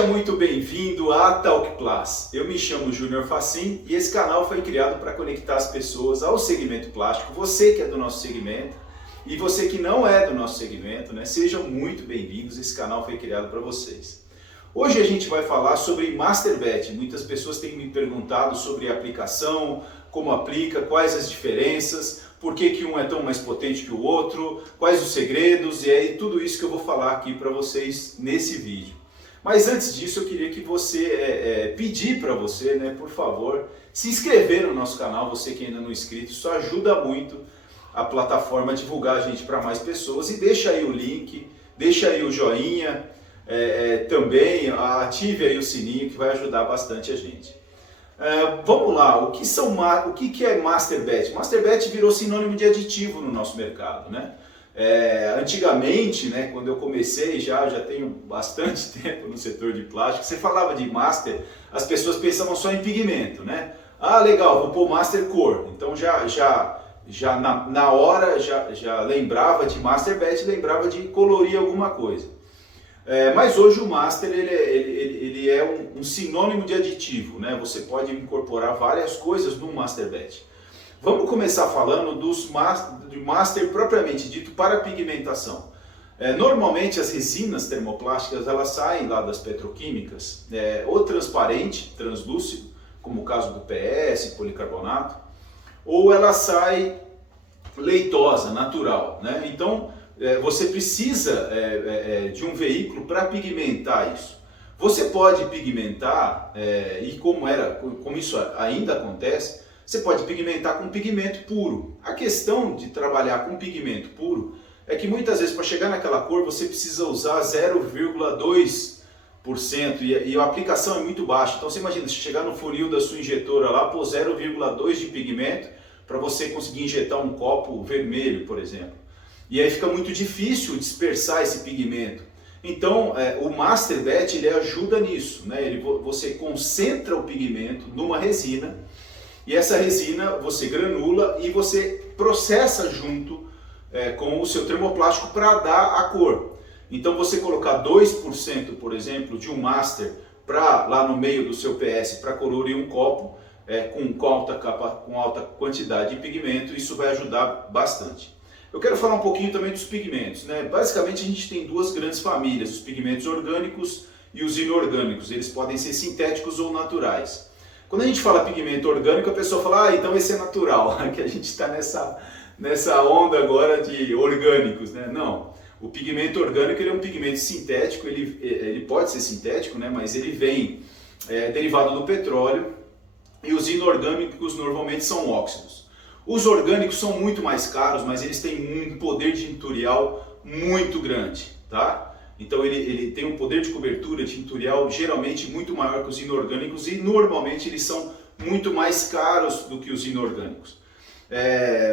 Seja muito bem-vindo à Talk Plus. Eu me chamo Júnior Facim e esse canal foi criado para conectar as pessoas ao segmento plástico. Você que é do nosso segmento e você que não é do nosso segmento, né? Sejam muito bem-vindos. Esse canal foi criado para vocês. Hoje a gente vai falar sobre MasterBet. Muitas pessoas têm me perguntado sobre a aplicação, como aplica, quais as diferenças, por que um é tão mais potente que o outro, quais os segredos, e aí tudo isso que eu vou falar aqui para vocês nesse vídeo. Mas antes disso eu queria que você, pedir para você, né, por favor, se inscrever no nosso canal, você que ainda não é inscrito, isso ajuda muito a plataforma a divulgar a gente para mais pessoas, e deixa aí o link, deixa aí o joinha, também ative aí o sininho que vai ajudar bastante a gente. Vamos lá, o que é MasterBet? MasterBet virou sinônimo de aditivo no nosso mercado, né? Antigamente, né, quando eu comecei, já tenho bastante tempo no setor de plástico, você falava de Master, as pessoas pensavam só em pigmento, né? Ah, legal, vou pôr Master cor. Então na hora já lembrava de MasterBet, lembrava de colorir alguma coisa. Mas hoje o Master ele é um sinônimo de aditivo, né? Você pode incorporar várias coisas no MasterBet. Vamos começar falando do Master propriamente dito para pigmentação. Normalmente as resinas termoplásticas elas saem lá das petroquímicas, ou transparente, translúcido, como o caso do PS, policarbonato, ou ela sai leitosa, natural, né? Então você precisa de um veículo para pigmentar isso. Você pode pigmentar, e como isso ainda acontece, você pode pigmentar com pigmento puro. A questão de trabalhar com pigmento puro é que muitas vezes para chegar naquela cor você precisa usar 0,2% e a aplicação é muito baixa. Então você imagina, se chegar no funil da sua injetora lá, pôr 0,2 de pigmento para você conseguir injetar um copo vermelho, por exemplo. E aí fica muito difícil dispersar esse pigmento. Então o MasterBet ele ajuda nisso, né? Você concentra o pigmento numa resina, e essa resina você granula e você processa junto com o seu termoplástico para dar a cor. Então você colocar 2%, por exemplo, de um Master lá no meio do seu PS para colorir um copo com alta quantidade de pigmento, isso vai ajudar bastante. Eu quero falar um pouquinho também dos pigmentos, né? Basicamente a gente tem duas grandes famílias, os pigmentos orgânicos e os inorgânicos. Eles podem ser sintéticos ou naturais. Quando a gente fala pigmento orgânico, a pessoa fala, então esse é natural, que a gente está nessa onda agora de orgânicos, né? Não, o pigmento orgânico ele é um pigmento sintético, ele pode ser sintético, né? Mas ele vem derivado do petróleo, e os inorgânicos normalmente são óxidos. Os orgânicos são muito mais caros, mas eles têm um poder tintorial muito grande, tá? Então ele tem um poder de cobertura tintorial geralmente muito maior que os inorgânicos e normalmente eles são muito mais caros do que os inorgânicos.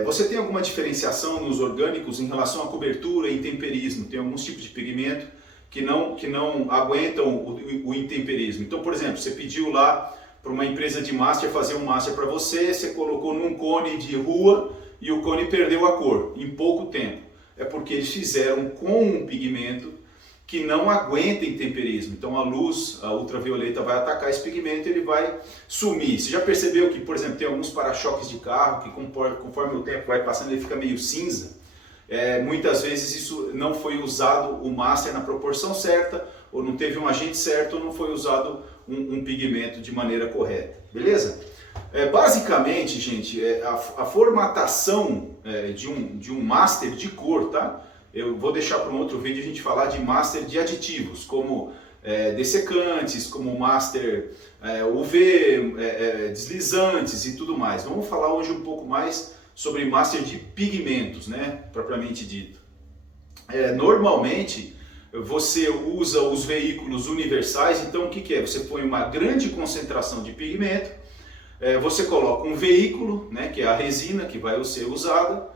Você tem alguma diferenciação nos orgânicos em relação à cobertura e intemperismo? Tem alguns tipos de pigmento que não aguentam o intemperismo. Então, por exemplo, você pediu lá para uma empresa de Master fazer um Master para você, você colocou num cone de rua e o cone perdeu a cor em pouco tempo. É porque eles fizeram com um pigmento que não aguenta intemperismo. Então a luz, a ultravioleta vai atacar esse pigmento e ele vai sumir. Você já percebeu que, por exemplo, tem alguns para-choques de carro que conforme o tempo vai passando ele fica meio cinza? Muitas vezes isso não foi usado o Master na proporção certa, ou não teve um agente certo, ou não foi usado um pigmento de maneira correta. Beleza? Basicamente, gente, a formatação de um Master de cor, tá? Eu vou deixar para um outro vídeo a gente falar de Master de aditivos, como dessecantes, como Master UV, deslizantes e tudo mais. Vamos falar hoje um pouco mais sobre Master de pigmentos, né, propriamente dito. Normalmente você usa os veículos universais, então o que é? Você põe uma grande concentração de pigmento, você coloca um veículo, né, que é a resina que vai ser usada,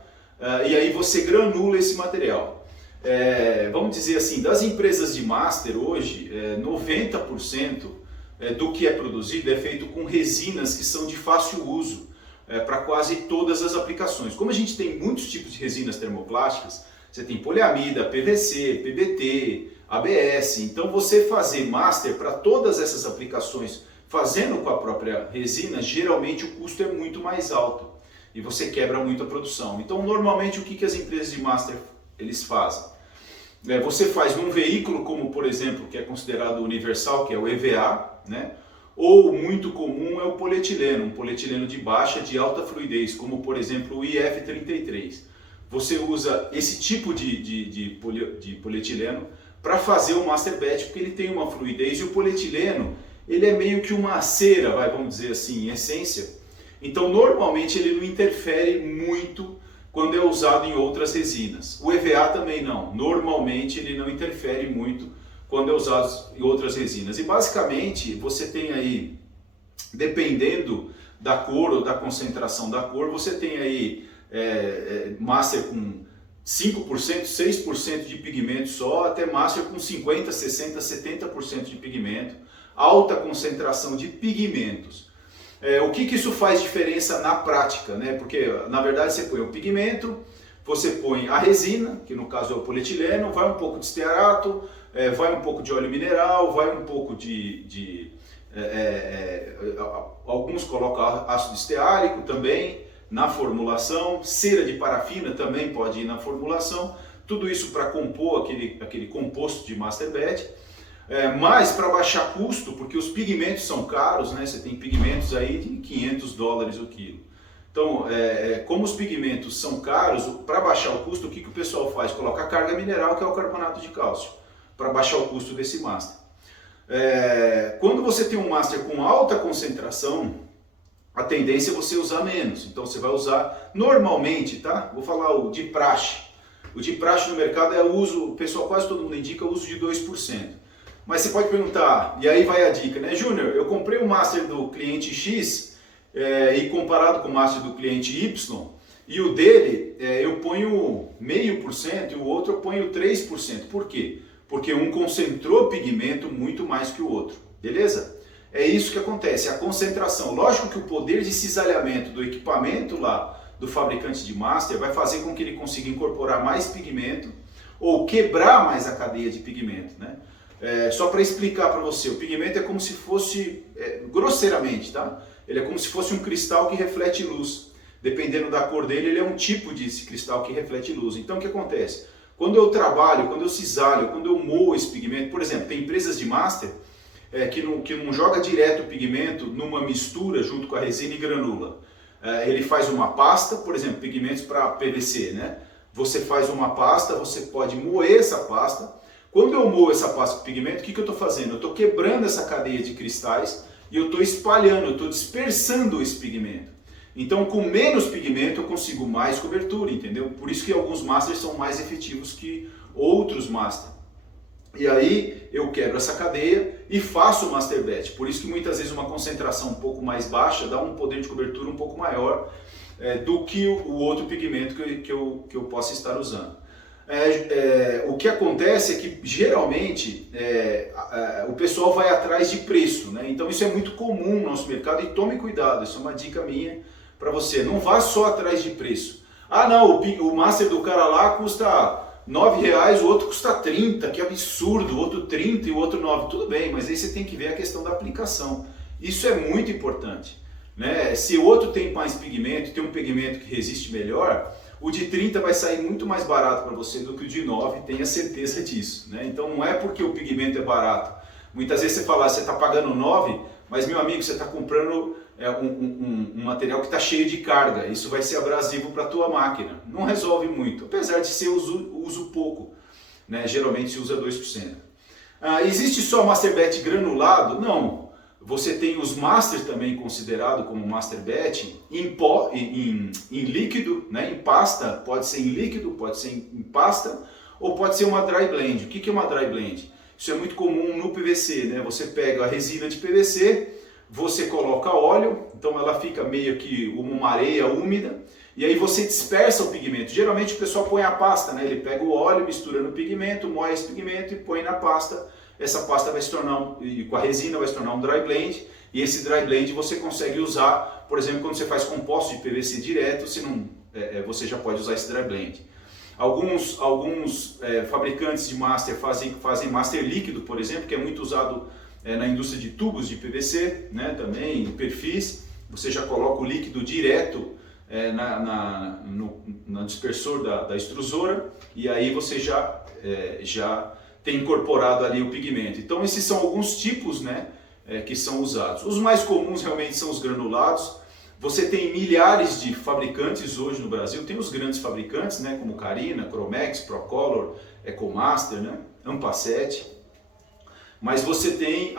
e aí você granula esse material. Vamos dizer assim, das empresas de Master hoje, 90% do que é produzido é feito com resinas que são de fácil uso para quase todas as aplicações. Como a gente tem muitos tipos de resinas termoplásticas, você tem poliamida, PVC, PBT, ABS. Então você fazer master para todas essas aplicações, fazendo com a própria resina, geralmente o custo é muito mais alto e você quebra muito a produção. Então normalmente o que as empresas de master eles fazem? Você faz num veículo como, por exemplo, que é considerado universal, que é o EVA, né? Ou muito comum é o polietileno, um polietileno de baixa, de alta fluidez, como por exemplo o IF33. Você usa esse tipo de polietileno para fazer o master batch, porque ele tem uma fluidez, e o polietileno ele é meio que uma cera, vamos dizer assim, em essência. Então normalmente ele não interfere muito quando é usado em outras resinas. O EVA também não, normalmente ele não interfere muito quando é usado em outras resinas. E basicamente você tem aí, dependendo da cor ou da concentração da cor, você tem aí master com 5%, 6% de pigmento só, até master com 50%, 60%, 70% de pigmento, alta concentração de pigmentos. O que isso faz diferença na prática, né? Porque na verdade você põe o pigmento, você põe a resina, que no caso é o polietileno, vai um pouco de estearato, vai um pouco de óleo mineral, vai um pouco alguns colocam ácido esteárico também na formulação, cera de parafina também pode ir na formulação, tudo isso para compor aquele composto de master batch. Mas para baixar custo, porque os pigmentos são caros, né? Você tem pigmentos aí de $500 o quilo. Então, como os pigmentos são caros, para baixar o custo, o que o pessoal faz? Coloca a carga mineral, que é o carbonato de cálcio, para baixar o custo desse master. Quando você tem um master com alta concentração, a tendência é você usar menos. Então você vai usar normalmente, tá? Vou falar o de praxe. O de praxe no mercado o pessoal quase todo mundo indica o uso de 2%. Mas você pode perguntar, e aí vai a dica, né? Júnior, eu comprei o master do cliente X e comparado com o master do cliente Y, e o dele eu ponho 0,5% e o outro eu ponho 3%. Por quê? Porque um concentrou pigmento muito mais que o outro, beleza? É isso que acontece, a concentração. Lógico que o poder de cisalhamento do equipamento lá do fabricante de master vai fazer com que ele consiga incorporar mais pigmento ou quebrar mais a cadeia de pigmento, né? Só para explicar para você, o pigmento é como se fosse, grosseiramente, tá? Ele é como se fosse um cristal que reflete luz. Dependendo da cor dele, ele é um tipo de cristal que reflete luz. Então o que acontece? Quando eu trabalho, quando eu cisalho, quando eu moo esse pigmento, por exemplo, tem empresas de master que não joga direto o pigmento numa mistura junto com a resina e granula. Ele faz uma pasta, por exemplo, pigmentos para PVC, né? Você faz uma pasta, você pode moer essa pasta. Quando eu moo essa pasta de pigmento, o que eu estou fazendo? Eu estou quebrando essa cadeia de cristais e eu estou espalhando, eu estou dispersando esse pigmento. Então, com menos pigmento, eu consigo mais cobertura, entendeu? Por isso que alguns masters são mais efetivos que outros masters. E aí, eu quebro essa cadeia e faço o master batch. Por isso que muitas vezes uma concentração um pouco mais baixa dá um poder de cobertura um pouco maior do que o outro pigmento que eu possa estar usando. O que acontece é que geralmente o pessoal vai atrás de preço, né? Então isso é muito comum no nosso mercado e tome cuidado, isso é uma dica minha para você, não vá só atrás de preço. Ah não, o master do cara lá custa R$9, o outro custa 30, que absurdo, o outro 30 e o outro 9, tudo bem, mas aí você tem que ver a questão da aplicação, isso é muito importante, né? Se o outro tem mais pigmento, tem um pigmento que resiste melhor, o de 30 vai sair muito mais barato para você do que o de 9, tenha certeza disso, né? Então não é porque o pigmento é barato. Muitas vezes você fala, você está pagando 9, mas meu amigo, você está comprando um material que está cheio de carga, isso vai ser abrasivo para a tua máquina. Não resolve muito, apesar de ser uso pouco, né? Geralmente se usa 2%. Existe só master batch granulado? Não. Você tem os master também considerado como master batch em líquido, né? Em pasta, pode ser em líquido, pode ser em pasta, ou pode ser uma dry blend. O que é uma dry blend? Isso é muito comum no PVC, né? Você pega a resina de PVC, você coloca óleo, então ela fica meio que uma areia úmida, e aí você dispersa o pigmento. Geralmente o pessoal põe a pasta, né? Ele pega o óleo, mistura no pigmento, moe esse pigmento e põe na pasta. Essa pasta vai se tornar, com a resina vai se tornar um dry blend, e esse dry blend você consegue usar, por exemplo, quando você faz composto de PVC direto, você já pode usar esse dry blend. Alguns fabricantes de master fazem master líquido, por exemplo, que é muito usado na indústria de tubos de PVC, né, também perfis. Você já coloca o líquido direto no dispersor da extrusora e aí você já tem incorporado ali o pigmento. Então esses são alguns tipos, né, que são usados. Os mais comuns realmente são os granulados. Você tem milhares de fabricantes hoje no Brasil, tem os grandes fabricantes, né, como Carina, Cromex, Procolor, Ecomaster, né, Ampacet, mas você tem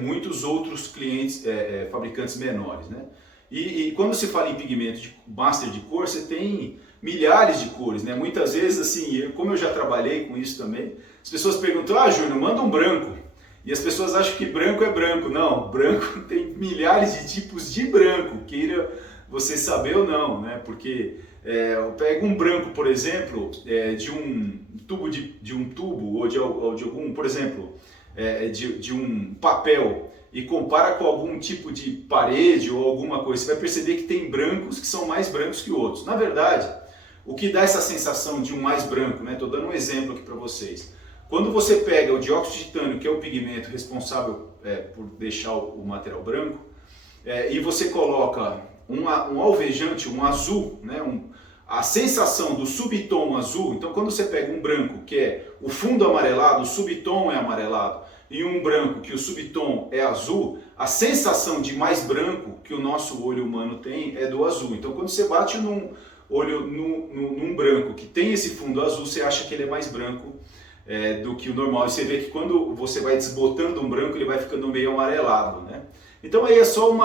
muitos outros clientes, fabricantes menores, né? E quando se fala em pigmento de master de cor, você tem milhares de cores, né? Muitas vezes, assim, como eu já trabalhei com isso também, as pessoas perguntam, Júnior, manda um branco. E as pessoas acham que branco é branco. Não, branco tem milhares de tipos de branco, queira você saber ou não, né? Porque eu pego um branco, por exemplo, de um tubo ou de algum, por exemplo, de um papel e compara com algum tipo de parede ou alguma coisa, você vai perceber que tem brancos que são mais brancos que outros. Na verdade, o que dá essa sensação de um mais branco, né? Estou dando um exemplo aqui para vocês. Quando você pega o dióxido de titânio, que é o pigmento responsável por deixar o material branco, e você coloca um alvejante, um azul, né, a sensação do subtom azul, então quando você pega um branco que é o fundo amarelado, o subtom é amarelado, e um branco que o subtom é azul, a sensação de mais branco que o nosso olho humano tem é do azul. Então quando você bate num branco que tem esse fundo azul, você acha que ele é mais branco do que o normal. E você vê que quando você vai desbotando um branco, ele vai ficando meio amarelado, né? Então aí é só um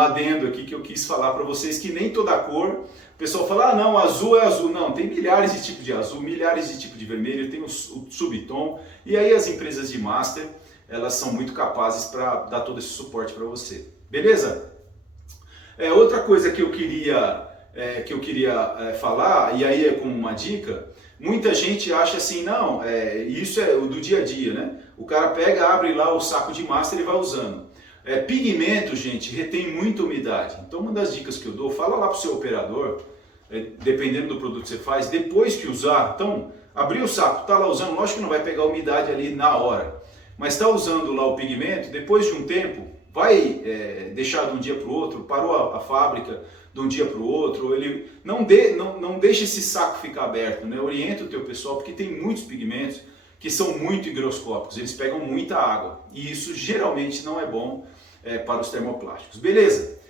adendo aqui que eu quis falar para vocês, que nem toda cor, o pessoal fala, não, azul é azul. Não, tem milhares de tipos de azul, milhares de tipos de vermelho, tem o subtom, e aí as empresas de master, elas são muito capazes para dar todo esse suporte para você. Beleza? Outra coisa que eu queria falar, e aí é como uma dica, muita gente acha assim, não, isso é o do dia a dia, né? O cara pega, abre lá o saco de master e vai usando. Pigmento, gente, retém muita umidade. Então uma das dicas que eu dou, fala lá para o seu operador, dependendo do produto que você faz, depois que usar, então, abrir o saco, está lá usando, lógico que não vai pegar a umidade ali na hora, mas está usando lá o pigmento, depois de um tempo, vai deixar de um dia para o outro, parou a fábrica de um dia para o outro, ele não deixa esse saco ficar aberto, né? Orienta o teu pessoal, porque tem muitos pigmentos que são muito higroscópicos, eles pegam muita água, e isso geralmente não é bom para os termoplásticos. Beleza?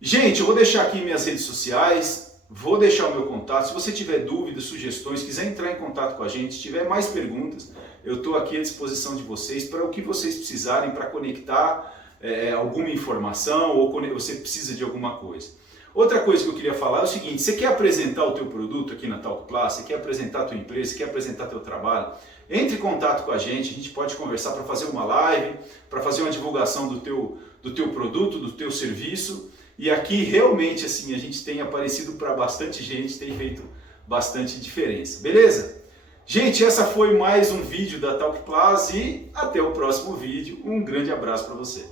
Gente, eu vou deixar aqui minhas redes sociais, vou deixar o meu contato, se você tiver dúvidas, sugestões, quiser entrar em contato com a gente, se tiver mais perguntas, eu estou aqui à disposição de vocês para o que vocês precisarem para conectar alguma informação ou você precisa de alguma coisa. Outra coisa que eu queria falar é o seguinte, você quer apresentar o teu produto aqui na Talk Plus, você quer apresentar a tua empresa, você quer apresentar teu trabalho, entre em contato com a gente pode conversar para fazer uma live, para fazer uma divulgação do teu produto, do teu serviço, e aqui realmente assim a gente tem aparecido para bastante gente, tem feito bastante diferença, beleza? Gente, essa foi mais um vídeo da Talk Plus e até o próximo vídeo, um grande abraço para você.